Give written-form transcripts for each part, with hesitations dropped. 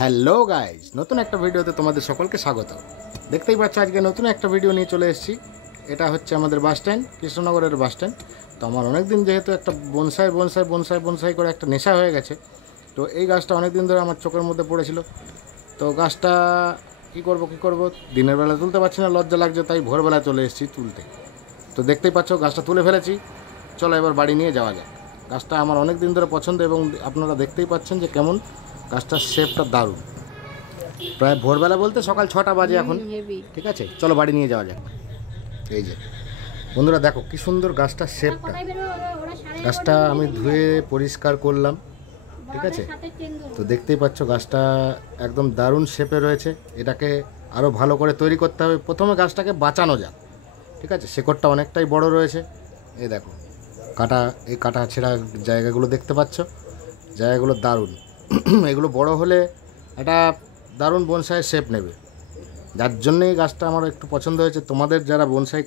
Hello guys, নতুন একটা ভিডিওতে তোমাদের সকলকে স্বাগত। দেখতেই পাচ্ছ আজকে নতুন একটা ভিডিও নিয়ে চলে এসেছি। এটা হচ্ছে আমাদের বাস স্ট্যান্ড, কৃষ্ণনগরের বাস স্ট্যান্ড। তো আমার অনেক দিন যেহেতু একটা বনসাই করে একটা নেশা হয়ে গেছে, তো এই গাছটা অনেক দিন ধরে আমার চোখের মধ্যে পড়েছিল। তো গাছটা কী করব দিনের বেলা তুলতে পারছি না, লজ্জা লাগছে, তাই ভোরবেলা চলে এসেছি তুলতে। তো দেখতেই পাচ্ছ গাছটা তুলে ফেলেছি। চলো এবার বাড়ি নিয়ে যাওয়া যায়। গাছটা আমার অনেক দিন ধরে পছন্দ এবং আপনারা দেখতেই পাচ্ছেন যে কেমন গাছটার শেপটা দারুণ। প্রায় ভোরবেলা বলতে সকাল 6টা বাজে এখন। ঠিক আছে, চলো বাড়ি নিয়ে যাওয়া যাক। এই যে বন্ধুরা দেখো কি সুন্দর গাছটার শেপটা। গাছটা আমি ধুয়ে পরিষ্কার করলাম, ঠিক আছে। তো দেখতেই পাচ্ছ গাছটা একদম দারুণ শেপে রয়েছে। এটাকে আরও ভালো করে তৈরি করতে হবে। প্রথমে গাছটাকে বাঁচানো যাক, ঠিক আছে। শেকড়টা অনেকটাই বড় রয়েছে। এই দেখো এই কাটা ছেঁড়া জায়গাগুলো দেখতে পাচ্ছ, জায়গাগুলো দারুণ। এগুলো বড় হলে একটা দারুণ বনসাইয়ের শেপ নেবে, যার জন্যই গাছটা আমার একটু পছন্দ হয়েছে। তোমাদের যারা বনসাই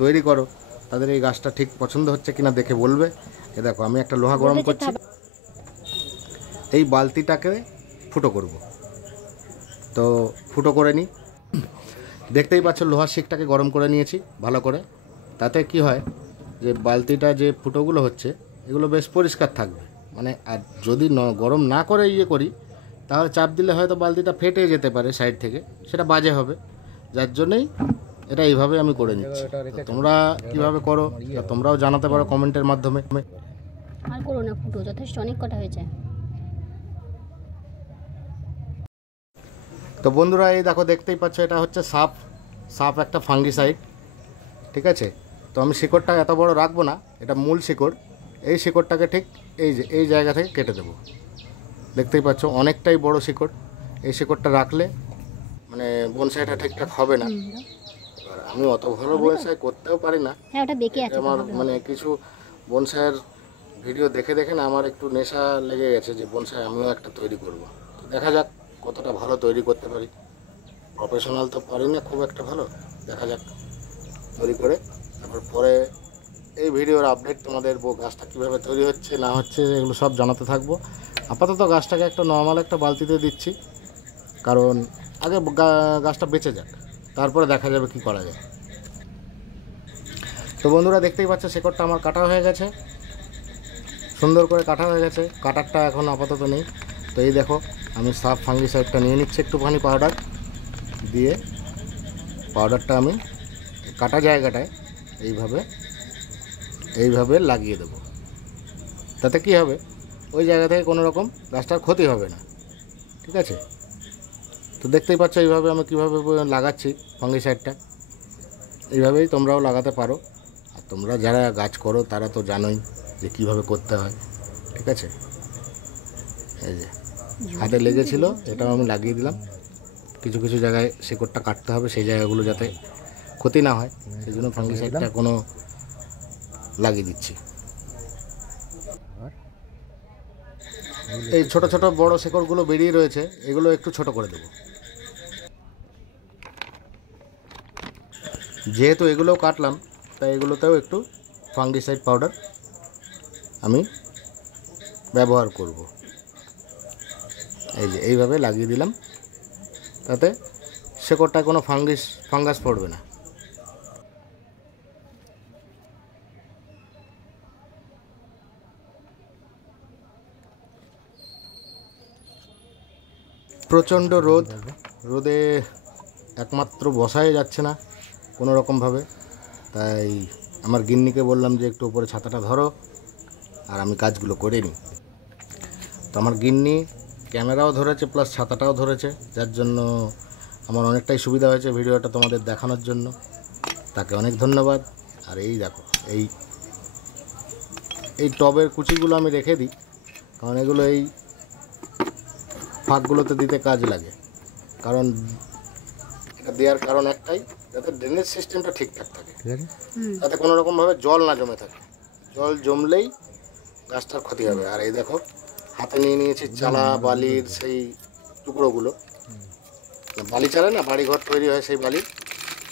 তৈরি করো তাদের এই গাছটা ঠিক পছন্দ হচ্ছে কিনা দেখে বলবে। এ দেখো আমি একটা লোহা গরম করছি, এই বালতিটাকে ফুটো করব। তো ফুটো করে নিই। দেখতেই পাচ্ছ লোহার শিকটাকে গরম করে নিয়েছি ভালো করে। তাতে কি হয় যে বালতিটা যে ফুটোগুলো হচ্ছে এগুলো বেশ পরিষ্কার থাকবে। মানে আর যদি গরম না করে করি তাহলে চাপ দিলে হয়তো বালতিটা ফেটে যেতে পারে সাইড থেকে, সেটা বাজে হবে। যার জন্যই এটা এইভাবে আমি করে নিচ্ছি। তোমরা কিভাবে করো তোমরাও জানাতে পারো কমেন্টের মাধ্যমে। আর করো না, ফুটো যথেষ্ট, অনেক কটা হয়েছে। তো বন্ধুরা এই দেখো দেখতেই পাচ্ছ এটা হচ্ছে সাপ একটা ফাঙ্গিসাইড, ঠিক আছে। তো আমি শিকড়টা এত বড় রাখবো না, এটা মূল শিকড়। এই শিকড়টাকে ঠিক এই জায়গা থেকে কেটে দেবো। দেখতেই পাচ্ছ অনেকটাই বড় শিকড়। এই শিকড়টা রাখলে মানে বনসাইটা ঠিকঠাক হবে না। এবার আমি অত ভালো বনসাই করতেও পারি না। হ্যাঁ, ওটা বেঁকে আছে। আমার মানে কিছু বনসাইয়ের ভিডিও দেখে না আমার একটু নেশা লেগে গেছে যে বনসাই আমিও একটা তৈরি করব। তো দেখা যাক কতটা ভালো তৈরি করতে পারি। প্রফেশনাল তো পারি না খুব একটা ভালো, দেখা যাক তৈরি করে তারপর পরে এই ভিডিওর আপডেট তোমাদের গাছটা কীভাবে তৈরি হচ্ছে না হচ্ছে এগুলো সব জানাতে থাকবো। আপাতত গাছটাকে একটা নর্মাল একটা বালতিতে দিচ্ছি, কারণ আগে গাছটা বেঁচে যাক, তারপরে দেখা যাবে কি করা যায়। তো বন্ধুরা দেখতেই পাচ্ছ শেকড়টা আমার কাটা হয়ে গেছে, সুন্দর করে কাটা হয়ে গেছে। কাটারটা এখন আপাতত নেই। তো এই দেখো আমি সাপ ফাঙ্গিসাইডটা নিয়ে নিচ্ছি, একটুখানি পাউডার দিয়ে পাউডারটা আমি কাটা জায়গাটায় এইভাবে লাগিয়ে দেবো। তাতে কি হবে, ওই জায়গা থেকে কোনো রকম গাছটার ক্ষতি হবে না, ঠিক আছে। তো দেখতেই পাচ্ছ এইভাবে আমি কীভাবে লাগাচ্ছি ফাঙ্গিসাইডটা। এইভাবেই তোমরাও লাগাতে পারো। আর তোমরা যারা গাছ করো তারা তো জানোই যে কীভাবে করতে হয়, ঠিক আছে। এই যে হাতে লেগেছিল, এটাও আমি লাগিয়ে দিলাম। কিছু কিছু জায়গায় শিকড়টা কাটতে হবে, সেই জায়গাগুলো যাতে ক্ষতি না হয় সেই জন্য ফাঙ্গিসাইডটা কোনো লাগিয়ে দিচ্ছি। এই ছোট ছোট বড় শিকড়গুলো বেরিয়ে রয়েছে, এগুলো একটু ছোট করে দেব। যেহেতু এগুলোও কাটলাম তাই এগুলোতেও একটু ফাঙ্গিসাইড পাউডার আমি ব্যবহার করব। এই যে এইভাবে লাগিয়ে দিলাম, তাতে শেকড়টা কোনো ফাঙ্গাস পড়বে না। প্রচণ্ড রোদে একমাত্র বসাই যাচ্ছে না কোনো রকমভাবে, তাই আমার গিন্নিকে বললাম যে একটু উপরে ছাতাটা ধরো আর আমি কাজগুলো করে নিই। তো আমার গিন্নি ক্যামেরাও ধরেছে প্লাস ছাতাটাও ধরেছে, যার জন্য আমার অনেকটাই সুবিধা হয়েছে ভিডিওটা তোমাদের দেখানোর জন্য। তাকে অনেক ধন্যবাদ। আর এই দেখো এই টবের কুচিগুলো আমি রেখে দিই, কারণ এগুলো এই ফাঁকগুলোতে দিতে কাজ লাগে। কারণ এটা দেওয়ার কারণ একটাই, যাতে ড্রেনেজ সিস্টেমটা ঠিকঠাক থাকে, যাতে কোনো রকমভাবে জল না জমে থাকে। জল জমলেই গাছটার ক্ষতি হবে। আর এই দেখো হাতে নিয়ে নিয়েছি চালা বালির সেই টুকরোগুলো, বালি চালা না, বাড়িঘর তৈরি হয় সেই বালি,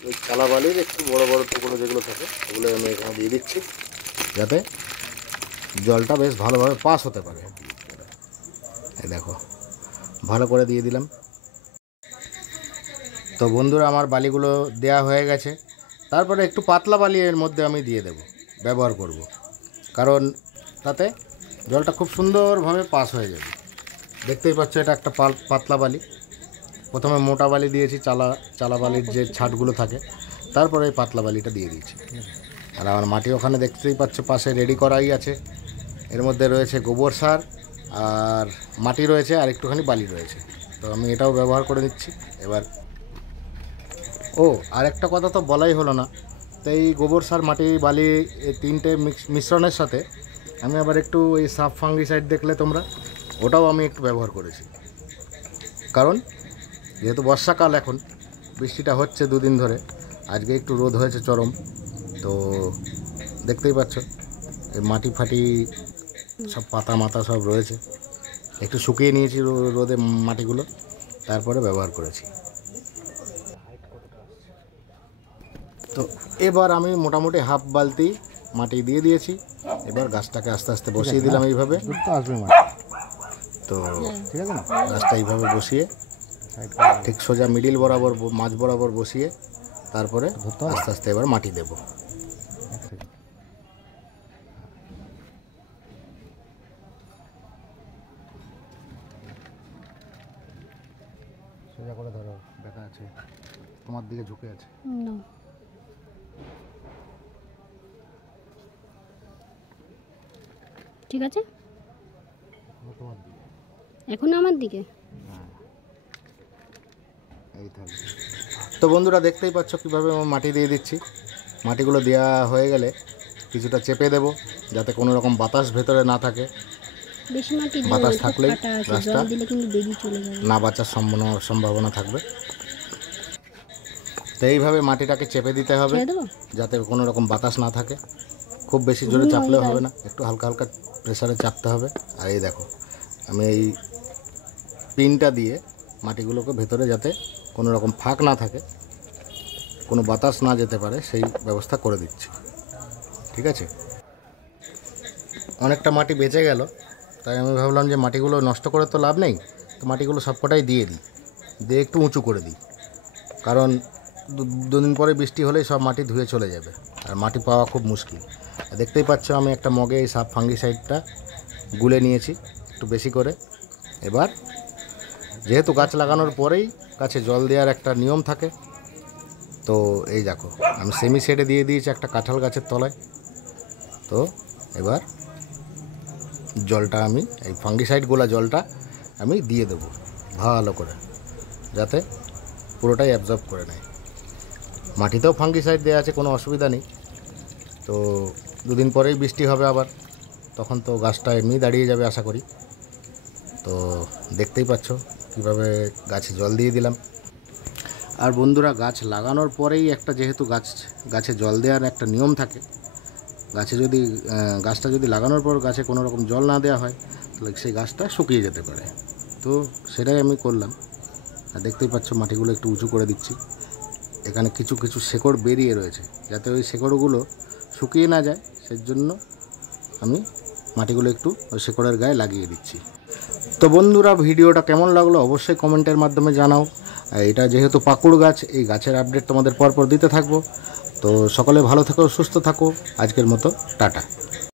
ওই চালা বালির একটু বড় বড় টুকরো যেগুলো থাকে ওগুলো আমি এখানে দিয়ে দিচ্ছি, যাতে জলটা বেশ ভালোভাবে পাস হতে পারে। এই দেখো ভালো করে দিয়ে দিলাম। তো বন্ধুরা আমার বালিগুলো দেয়া হয়ে গেছে। তারপরে একটু পাতলা বালি এর মধ্যে আমি দিয়ে দেব, ব্যবহার করব, কারণ তাতে জলটা খুব সুন্দরভাবে পাস হয়ে যাবে। দেখতেই পাচ্ছ এটা একটা পাতলা বালি। প্রথমে মোটা বালি দিয়েছি, চালা বালির যে ছাটগুলো থাকে, তারপরে এই পাতলা বালিটা দিয়ে দিয়েছি। আর আমার মাটি ওখানে দেখতেই পাচ্ছ পাশে রেডি করাই আছে। এর মধ্যে রয়েছে গোবর সার আর মাটি রয়েছে আর একটুখানি বালি রয়েছে। তো আমি এটাও ব্যবহার করে নিচ্ছি এবার। আর একটা কথা তো বলাই হলো না, তো এই গোবর সার, মাটি, বালি, এই তিনটে মিশ্রণের সাথে আমি আবার একটু এই সাব ফাঙ্গিসাইড দেখলে তোমরা, ওটাও আমি একটু ব্যবহার করেছি। কারণ যেহেতু বর্ষাকাল, এখন বৃষ্টিটা হচ্ছে 2 দিন ধরে, আজকে একটু রোদ হয়েছে চরম। তো দেখতেই পাচ্ছ এই মাটি ফাটি সব পাতা মাথা সব রয়েছে, একটু শুকিয়ে নিয়েছি রোদে মাটিগুলো, তারপরে ব্যবহার করেছি। তো এবার আমি মোটামুটি হাফ বালতি মাটি দিয়ে দিয়েছি। এবার গাছটাকে আস্তে আস্তে বসিয়ে দিলাম এইভাবে। তো ঠিক আছে না, গাছটা এইভাবে বসিয়ে ঠিক সোজা মিডিল বরাবর, মাঝ বরাবর বসিয়ে তারপরে আস্তে আস্তে এবার মাটি দেব। সোজা করে ধরো, দেখা আছে তোমার দিকে ঝুঁকে আছে। ঠিক আছে, এখন আমার দিকে এই থাকবে। তো বন্ধুরা দেখতেই পাচ্ছ কীভাবে আমি মাটি দিয়ে দিচ্ছি। মাটিগুলো দেওয়া হয়ে গেলে কিছুটা চেপে দেব, যাতে কোনো রকম বাতাস ভেতরে না থাকে। বেশি মাটি বাতাস থাকলেই গাছটা দিলে কিন্তু বেরিয়ে চলে যাবে, না বাঁচার সম্ভাবনা থাকবে। তো এইভাবে মাটিটাকে চেপে দিতে হবে যাতে কোনো রকম বাতাস না থাকে। খুব বেশি জোরে চাপলেও হবে না, একটু হালকা হালকা প্রেসারে চাপতে হবে। আর এই দেখো আমি এই পিনটা দিয়ে মাটিগুলোকে ভেতরে, যাতে কোনো রকম ফাঁক না থাকে, কোনো বাতাস না যেতে পারে, সেই ব্যবস্থা করে দিচ্ছি। ঠিক আছে, অনেকটা মাটি বেঁচে গেল, তাই আমি ভাবলাম যে মাটিগুলো নষ্ট করে তো লাভ নেই, তো মাটিগুলো সবকটাই দিয়ে দিই, দিয়ে একটু উঁচু করে দিই। কারণ 2 দিন পরে বৃষ্টি হলেই সব মাটি ধুয়ে চলে যাবে, আর মাটি পাওয়া খুব মুশকিল। দেখতেই পাচ্ছ আমি একটা মগে এই সাব ফাঙ্গিসাইডটা গুলে নিয়েছি একটু বেশি করে। এবার যেহেতু গাছ লাগানোর পরেই গাছে জল দেওয়ার একটা নিয়ম থাকে, তো এই দেখো আমি সেমি শেডে দিয়ে দিয়েছি একটা কাঁঠাল গাছের তলায়। তো এবার জলটা আমি এই ফাঙ্গিসাইড গোলা জলটা আমি দিয়ে দেবো ভালো করে, যাতে পুরোটাই অ্যাবজর্ব করে নেয়। মাটিতেও ফাঙ্গিসাইড দেওয়া আছে, কোনো অসুবিধা নেই। তো 2 দিন পরেই বৃষ্টি হবে আবার, তখন তো গাছটা এমনি দাঁড়িয়ে যাবে আশা করি। তো দেখতেই পাচ্ছ কীভাবে গাছে জল দিয়ে দিলাম। আর বন্ধুরা গাছ লাগানোর পরেই একটা, যেহেতু গাছে জল দেওয়ার একটা নিয়ম থাকে, গাছটা যদি লাগানোর পর গাছে কোনো রকম জল না দেওয়া হয়, তাহলে সেই গাছটা শুকিয়ে যেতে পারে। তো সেটাই আমি করলাম। আর দেখতেই পাচ্ছ মাটিগুলো একটু উঁচু করে দিচ্ছি। এখানে কিছু কিছু শেকড় বেরিয়ে রয়েছে, যাতে ওই শেকড়গুলো শুকিয়ে না যায়, সেজন্য আমি মাটিগুলো একটু ওই শেকড়ের গায়ে লাগিয়ে দিচ্ছি। তো বন্ধুরা ভিডিওটা কেমন লাগলো অবশ্যই কমেন্টের মাধ্যমে জানাও। এটা যেহেতু পাকুড় গাছ, এই গাছের আপডেট তোমাদের পরপর দিতে থাকবো। তো সকলে ভালো থাকো, সুস্থ থাকো। আজকের মতো টাটা।